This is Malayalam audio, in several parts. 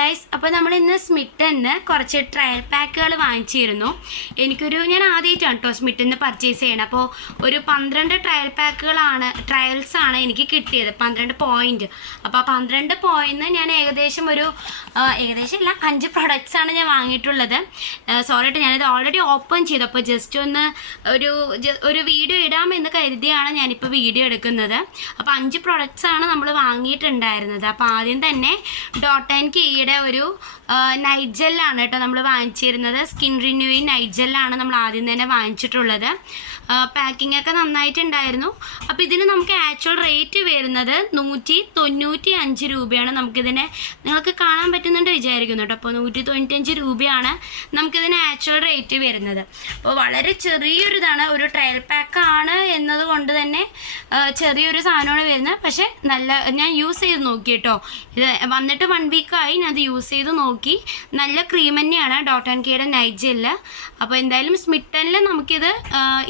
ഗൈസ്, അപ്പോൾ നമ്മൾ ഇന്ന് സ്മിറ്റന്ന് കുറച്ച് ട്രയൽ പാക്കുകൾ വാങ്ങിച്ചിരുന്നു. ഞാൻ ആദ്യമായിട്ടാണ് കേട്ടോ സ്മിറ്റന്ന് പർച്ചേസ് ചെയ്യണം. അപ്പോൾ ഒരു 12 ട്രയൽ ട്രയൽസാണ് എനിക്ക് കിട്ടിയത്, 12 പോയിന്റ്. അപ്പോൾ ആ 12 പോയിന്റ് ഞാൻ ഏകദേശം ഇല്ല 5 പ്രൊഡക്ട്സാണ് ഞാൻ വാങ്ങിയിട്ടുള്ളത്. സോറി കേട്ടോ, ഞാനിത് ഓൾറെഡി ഓപ്പൺ ചെയ്തു. അപ്പോൾ ജസ്റ്റ് ഒന്ന് ഒരു വീഡിയോ ഇടാമെന്ന് കരുതിയാണ് ഞാനിപ്പോൾ വീഡിയോ എടുക്കുന്നത്. അപ്പോൾ 5 പ്രൊഡക്ട്സാണ് നമ്മൾ വാങ്ങിയിട്ടുണ്ടായിരുന്നത്. അപ്പോൾ ആദ്യം തന്നെ ഡോട്ട് ആൻഡ് കീയുടെ ഒരു നൈറ്റ് ജെല്ലാണ് കേട്ടോ നമ്മൾ വാങ്ങിച്ചിരുന്നത്. സ്കിൻ റിന്യൂയിങ് നൈറ്റ് ജെല്ലാണ് നമ്മൾ ആദ്യം തന്നെ വാങ്ങിച്ചിട്ടുള്ളത്. പാക്കിംഗ് ഒക്കെ നന്നായിട്ടുണ്ടായിരുന്നു. അപ്പോൾ ഇതിന് നമുക്ക് ആക്ച്വൽ റേറ്റ് വരുന്നത് 195 രൂപയാണ്. നിങ്ങൾക്ക് കാണാൻ പറ്റുന്നുണ്ട് വിചാരിക്കുന്നു കേട്ടോ. അപ്പോൾ 195 രൂപയാണ് നമുക്കിതിന് ആക്ച്വൽ റേറ്റ് വരുന്നത്. അപ്പോൾ വളരെ ചെറിയൊരിതാണ്, ഒരു ട്രയൽ പാക്കാണ് എന്നതുകൊണ്ട് തന്നെ ചെറിയൊരു സാധനമാണ് വരുന്നത്. പക്ഷേ ഞാൻ യൂസ് ചെയ്ത് നോക്കി കേട്ടോ. ഇത് വന്നിട്ട് 1 വീക്കായി ഞാൻ അത് യൂസ് ചെയ്ത് നോക്കി. നല്ല ക്രീം തന്നെയാണ് ഡോട്ട് ആൻഡ് കീയുടെ നൈറ്റ് ജെല്ല്. അപ്പോൾ എന്തായാലും സ്മിറ്റനിൽ നമുക്കിത്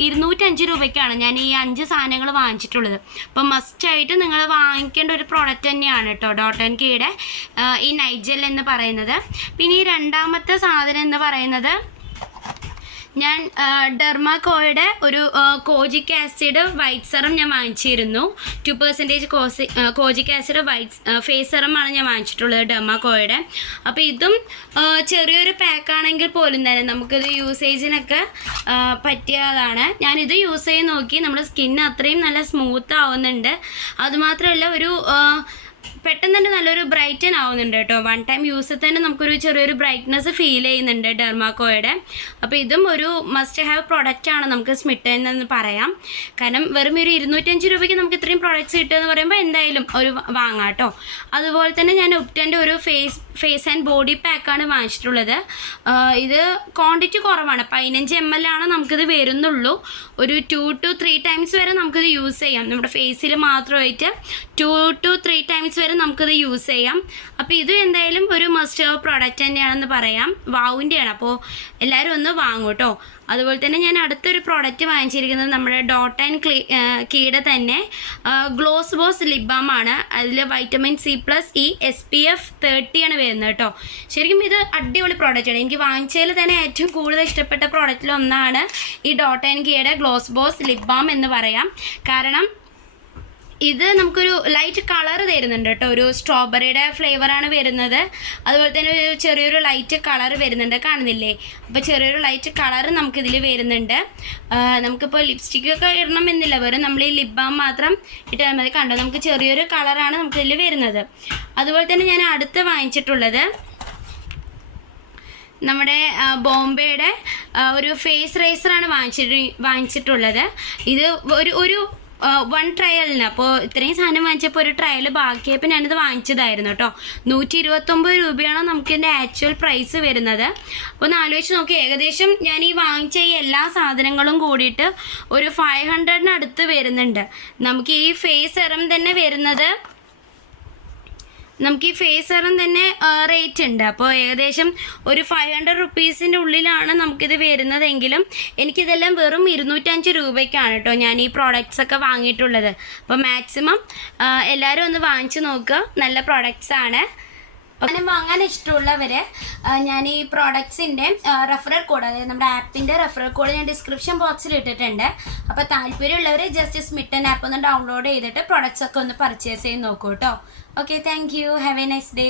205 രൂപയ്ക്കാണ് ഞാൻ ഈ 5 സാധനങ്ങൾ വാങ്ങിച്ചിട്ടുള്ളത്. അപ്പോൾ മസ്റ്റായിട്ട് നിങ്ങൾ വാങ്ങിക്കേണ്ട ഒരു പ്രോഡക്റ്റ് തന്നെയാണ് കേട്ടോ ഡോട്ട് ആൻഡ് കീയുടെ ഈ നൈറ്റ് ജെൽ എന്ന് പറയുന്നത്. പിന്നെ ഈ രണ്ടാമത്തെ സാധനം എന്ന് പറയുന്നത് ഞാൻ ഡെർമാക്കോയുടെ ഒരു കോജിക് ആസിഡ് വൈറ്റ് സെറം ഞാൻ വാങ്ങിച്ചിരുന്നു. 2% കോജിക് ആസിഡ് ഫേസ് സെറമാണ് ഞാൻ വാങ്ങിച്ചിട്ടുള്ളത് ഡെർമാക്കോയുടെ. അപ്പോൾ ഇതും ചെറിയൊരു പാക്കാണെങ്കിൽ പോലും തന്നെ നമുക്കിത് യൂസേജിനൊക്കെ പറ്റിയതാണ്. ഞാനിത് യൂസ് ചെയ്ത് നോക്കി. നമ്മുടെ സ്കിന്ന് അത്രയും നല്ല സ്മൂത്ത് ആവുന്നുണ്ട്. അതുമാത്രമല്ല പെട്ടെന്ന് തന്നെ നല്ലൊരു ബ്രൈറ്റൻ ആവുന്നുണ്ട് കേട്ടോ. 1 ടൈം യൂസിൽ തന്നെ നമുക്കൊരു ചെറിയൊരു ബ്രൈറ്റ്നെസ് ഫീൽ ചെയ്യുന്നുണ്ട് ഡെർമാക്കോയുടെ. അപ്പോൾ ഇതും ഒരു മസ്റ്റ് ഹാവ് പ്രോഡക്റ്റ് ആണ് നമുക്ക് സ്മിറ്റൻ എന്ന് പറയാം. കാരണം വെറും ഒരു 205 രൂപയ്ക്ക് നമുക്ക് ഇത്രയും പ്രോഡക്റ്റ്സ് കിട്ടുമെന്ന് പറയുമ്പോൾ എന്തായാലും വാങ്ങാം കേട്ടോ. അതുപോലെ തന്നെ ഞാൻ ഉപ്റ്റൻ്റെ ഒരു ഫേസ് ആൻഡ് ബോഡി പാക്കാണ് വാങ്ങിച്ചിട്ടുള്ളത്. ഇത് ക്വാണ്ടിറ്റി കുറവാണ്, 15 ml ആണ് നമുക്കിത് വരുന്നുള്ളൂ. ഒരു 2 to 3 ടൈംസ് വരെ നമുക്കിത് യൂസ് ചെയ്യാം. നമ്മുടെ ഫേസിൽ മാത്രമായിട്ട് 2 to 3 ടൈംസ് വരെ നമുക്കിത് യൂസ് ചെയ്യാം. അപ്പോൾ ഇത് എന്തായാലും ഒരു മസ്റ്റ് ഹാവ് പ്രോഡക്റ്റ് തന്നെയാണെന്ന് പറയാം. വാവിൻ്റെയാണ്. അപ്പോൾ എല്ലാവരും ഒന്ന് വാങ്ങും കേട്ടോ. അതുപോലെ തന്നെ ഞാൻ അടുത്തൊരു പ്രോഡക്റ്റ് വാങ്ങിച്ചിരിക്കുന്നത് നമ്മുടെ ഡോട്ട് ആൻഡ് കീയുടെ തന്നെ ഗ്ലോസ് ബോസ് ലിപ് ബാം ആണ്. അതിൽ വൈറ്റമിൻ C+E SPF 30 ആണ് വരുന്നത് കേട്ടോ. ശരിക്കും ഇത് അടിപൊളി പ്രോഡക്റ്റാണ്. എനിക്ക് വാങ്ങിച്ചതിൽ തന്നെ ഏറ്റവും കൂടുതൽ ഇഷ്ടപ്പെട്ട പ്രോഡക്റ്റിലൊന്നാണ് ഈ ഡോട്ട് ആൻഡ് കീയുടെ ഗ്ലോസ് ബോസ് ലിപ് ബാം എന്ന് പറയാം. കാരണം ഇത് നമുക്കൊരു ലൈറ്റ് കളർ തരുന്നുണ്ട് കേട്ടോ. ഒരു സ്ട്രോബെറിയുടെ ഫ്ലേവറാണ് വരുന്നത്. അതുപോലെ തന്നെ ഒരു ചെറിയൊരു ലൈറ്റ് കളർ വരുന്നുണ്ട്, കാണുന്നില്ലേ? അപ്പോൾ ചെറിയൊരു ലൈറ്റ് കളർ നമുക്കിതിൽ വരുന്നുണ്ട്. നമുക്കിപ്പോൾ ലിപ്സ്റ്റിക്കൊക്കെ ഇടണം എന്നില്ല, വെറും നമ്മൾ ഈ ലിപ് ബാം മാത്രം ഇട്ടാൽ മതി. കണ്ടോ, നമുക്ക് ചെറിയൊരു കളറാണ് നമുക്കിതിൽ വരുന്നത്. അതുപോലെ തന്നെ ഞാൻ അടുത്ത് വാങ്ങിച്ചിട്ടുള്ളത് നമ്മുടെ ബോംബെയുടെ ഒരു ഫേസ് റേസറാണ് വാങ്ങിച്ചിട്ടുള്ളത്. ഇത് ഒരു 1 ട്രയലിന്. അപ്പോൾ ഇത്രയും സാധനം വാങ്ങിച്ചപ്പോൾ ഒരു ട്രയൽ ബാക്കിയപ്പോൾ ഞാനിത് വാങ്ങിച്ചതായിരുന്നു കേട്ടോ. 129 രൂപയാണ് നമുക്കിതിൻ്റെ ആക്ച്വൽ പ്രൈസ് വരുന്നത്. അപ്പോൾ ഒന്ന് ആലോചിച്ച് നോക്കി, ഏകദേശം ഞാൻ ഈ വാങ്ങിച്ച ഈ എല്ലാ സാധനങ്ങളും കൂടിയിട്ട് ഒരു 500-ന് അടുത്ത് വരുന്നുണ്ട്. നമുക്ക് ഈ ഫേസ് സെറം തന്നെ വരുന്നത്, നമുക്ക് ഈ ഫേസ് സെറം തന്നെ റേറ്റ് ഉണ്ട്. അപ്പോൾ ഏകദേശം ഒരു 500 റുപ്പീസിൻ്റെ ഉള്ളിലാണ് നമുക്കിത് വരുന്നതെങ്കിലും എനിക്കിതെല്ലാം വെറും 205 രൂപയ്ക്കാണ് കേട്ടോ ഞാൻ ഈ പ്രോഡക്റ്റ്സ് ഒക്കെ വാങ്ങിയിട്ടുള്ളത്. അപ്പോൾ മാക്സിമം എല്ലാവരും ഒന്ന് വാങ്ങിച്ച് നോക്കുക, നല്ല പ്രോഡക്റ്റ്സ് ആണ്. അങ്ങനെ വാങ്ങാൻ ഇഷ്ടമുള്ളവർ ഞാൻ ഈ പ്രോഡക്ട്സിൻ്റെ റെഫറൽ കോഡ്, അതായത് നമ്മുടെ ആപ്പിൻ്റെ റെഫറൽ കോഡ് ഞാൻ ഡിസ്ക്രിപ്ഷൻ ബോക്സിൽ ഇട്ടിട്ടുണ്ട്. അപ്പോൾ താല്പര്യമുള്ളവർ ജസ്റ്റ് സ്മിറ്റൻ ആപ്പ് ഒന്ന് ഡൗൺലോഡ് ചെയ്തിട്ട് പ്രോഡക്റ്റ്സ് ഒക്കെ ഒന്ന് പർച്ചേസ് ചെയ്ത് നോക്കൂ കേട്ടോ. Okay, thank you. Have A nice day.